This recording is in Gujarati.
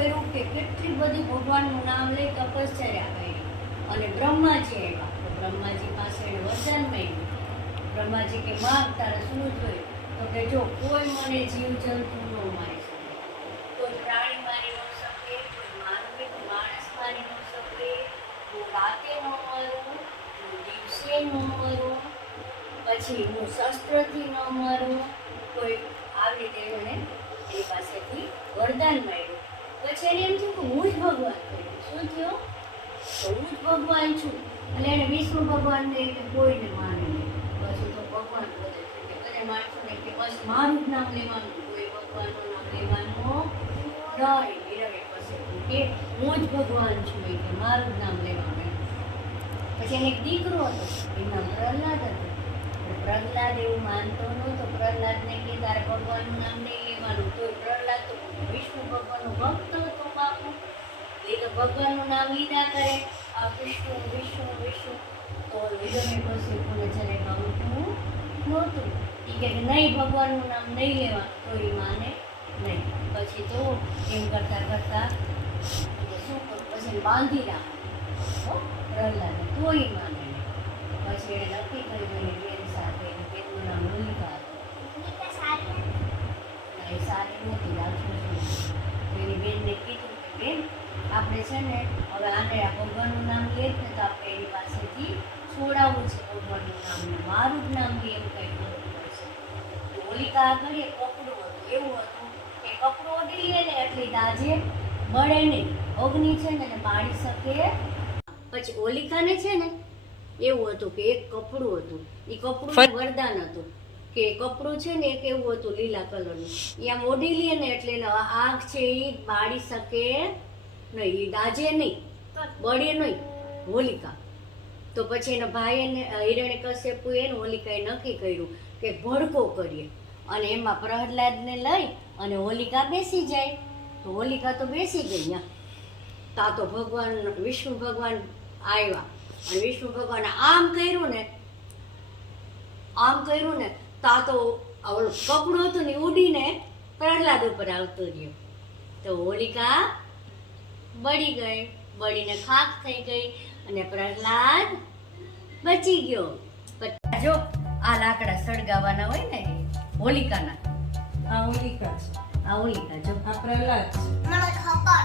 કર્યું કે કેટલી બધી ભગવાનનું નામ લઈ તપશ્ચર્યા કરી અને બ્રહ્માજી આવ્યા. તો બ્રહ્માજી પાસે એને વરદાન માંગ્યું. બ્રહ્માજી કે માગ તારે શું જોઈએ? તો કે જો કોઈ મને જીવ જંતુ ન મારી શકે, કોઈ પ્રાણી મારી ન શકે, કોઈ માણસ મારી ન શકે, હું રાતે ન મરું, હું દિવસે ન મરું, પછી હું શસ્ત્રથી ન મરું, કોઈ આવી રીતે એને એની પાસેથી વરદાન માંગ્યું. પછી એને એમ થયું કે હું જ ભગવાન છું. શું થયું? તો હું જ ભગવાન છું. અને એને વિષ્ણુ ભગવાનને કે કોઈને માને નહીં. પછી તો ભગવાન બોલે છે કે બધા માણસોને કે બસ મારું જ નામ લેવાનું, કોઈ ભગવાનનું નામ લેવાનું નહીં. હિરણ્યકશ્યપુ કે હું જ ભગવાન છું, એ કે મારું જ નામ લેવાનું. પછી એને એક દીકરો હતો, એનું નામ પ્રહલાદ હતું. પ્રહલાદ એવું માનતો નહોતો. પ્રહલાદને કે તારે ભગવાનનું નામ નહીં લેવાનું. તો પ્રહલાદ તો વિષ્ણુ ભગવાનનો ભક્ત હતો બાપુ. એ તો ભગવાનનું નામ લીધા કરે, આ વિષ્ણુ વિષ્ણુ વિષ્ણુ. તો હિરણ્યકશ્યપુને જ્યારે ગમતું નહોતું. એ કે નહીં, ભગવાનનું નામ નહીં લેવાનું. તો એ માને નહીં. પછી તો એમ કરતા કરતા શું કરું, પછી બાંધી રાખો પ્રહલાદને, તો એ માને નહીં. પછી એણે નક્કી કર્યું એની બેન સાથે, બેનનું નામ હોલિકા હતું. એ સારી નહોતી, રાક્ષસ. એની બેનને કીધું કે બેન, આપણે છે ને હવે આને આ ભગવાનનું નામ લે જ ને તો આપણે એની પાસેથી છોડાવવું છે ભગવાનનું નામ, ને મારું જ નામ લે એવું કંઈ કરવું પડશે. તો હોલિકા આગળ એક કપડું હતું, એવું હતું કે કપડું ઓઢી લે ને એટલે દાજે બળે નહીં, અગ્નિ છે ને એને બાળી શકે. પછી હોલિકાને છે ને એવું હતું કે એક કપડું હતું, એ કપડું વરદાન હતું કે કપડું છે ને એક એવું હતું લીલા કલરનું, એ આમ ઓઢી લે ને એટલે આગ છે એ બાળી શકે નહીં, એ દાજે નહીં, બળે નહીં હોલિકા. તો પછી એના ભાઈને હિરણ્યકશ્યપુએ એને હોલિકાએ નક્કી કર્યું કે ભડકો કરીએ અને એમાં પ્રહલાદને લઈ અને હોલિકા બેસી જાય. તો હોલિકા તો બેસી ગઈ ત્યાં. તા તો ભગવાન વિષ્ણુ ભગવાન આવ્યા અને વિષ્ણુ ભગવાને આમ કર્યું ને તા તો ઓલું કપડું હતું ને ઉડીને પ્રહલાદ ઉપર આવતો રહ્યો. તો હોલિકા બળી ગઈ, બળીને ખાક થઈ ગઈ અને પ્રહલાદ બચી ગયો. જો આ લાકડા સળગાવવાના હોય ને હોલિકાના, આ હોલિકા છે, આ હોલિકા જો આ પ્રહલાદ છે. મને ખબર